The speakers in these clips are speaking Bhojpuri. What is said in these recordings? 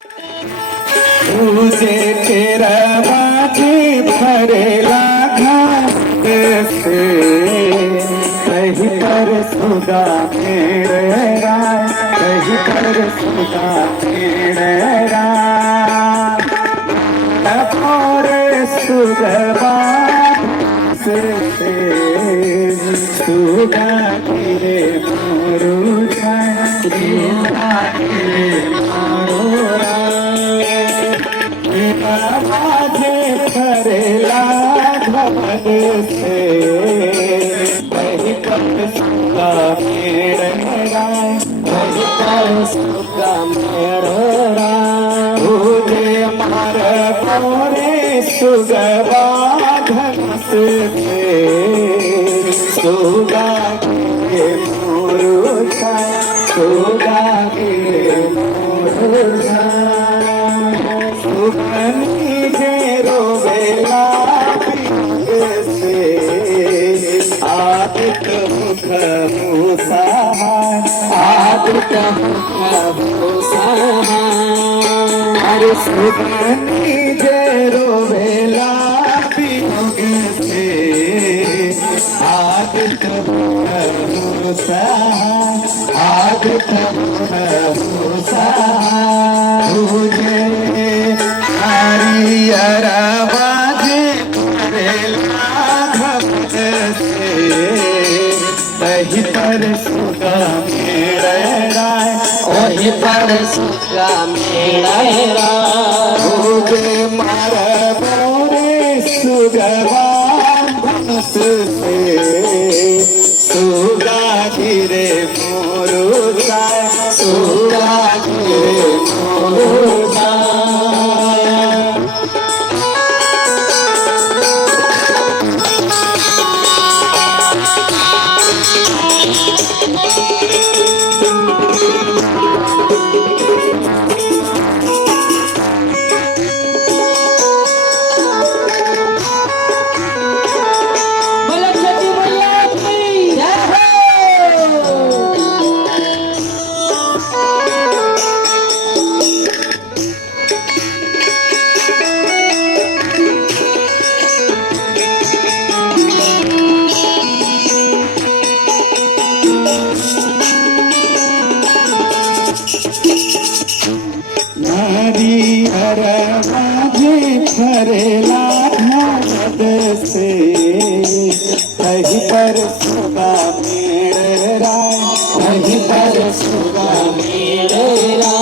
तुझे तेरा बाजी भरेला घाट से कहीं पर सुधा मेरा कहीं पर सुधा मेरा और सुगवा से सुगा तेरे मोरू माझे करेला घमन से वही कप सुगा मेरा वही कप सुगा मेरा तुझे मार कोरे सुगवा घमस से सुगा के मुरुषा सुगा के मुरुषा सुखनी घेरो बेला से आदित्य मुख मूसा आदित्य मुख मूसा अरे सुखनी घेरो बेला से आदित्य मुख मूसा आदित्य मुख मूसा तुझे हरियर बाजे करेला घमन से वही पर सुगा मेरा वही पर सुगा मेरा तुझे मार बोरे सुगवा घमस से सुगा गिरे मोरुषा सुगा गिरे मोरुषा हरिहर बाजे करेला घमन से वही पर सुगा मेरा वही पर सुगा मेरा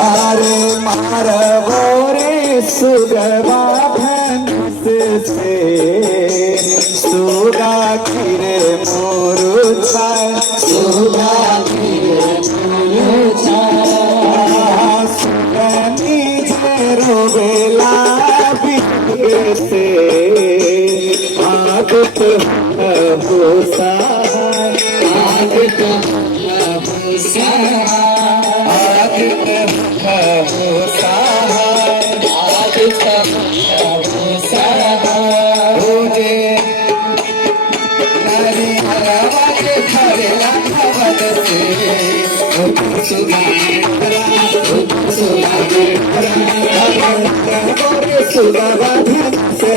अरे मार बोरे सुगवा भंस से सुगा गिरे मोरुषा सुगा गिरे मोरुषा बेला से आदित्य भूषा आदित्य भूषा आदित्य भूषा आदित्य भूषा तुझे हरिहर बाजे करेला घमन से सुगा सुगा सुगा से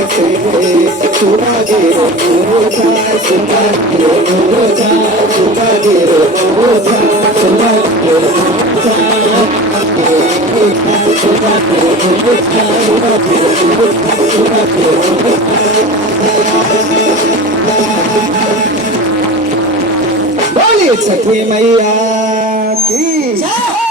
सुगा गिरो मोरुषा सुगा गिरो मोरुषा सुगा गिरो मोरुषा सुगा गिरो मोरुषा सुगा गिरो मोरुषा सुगा गिरो मोरुषा सुगा गिरो बोलिए छठी मैया की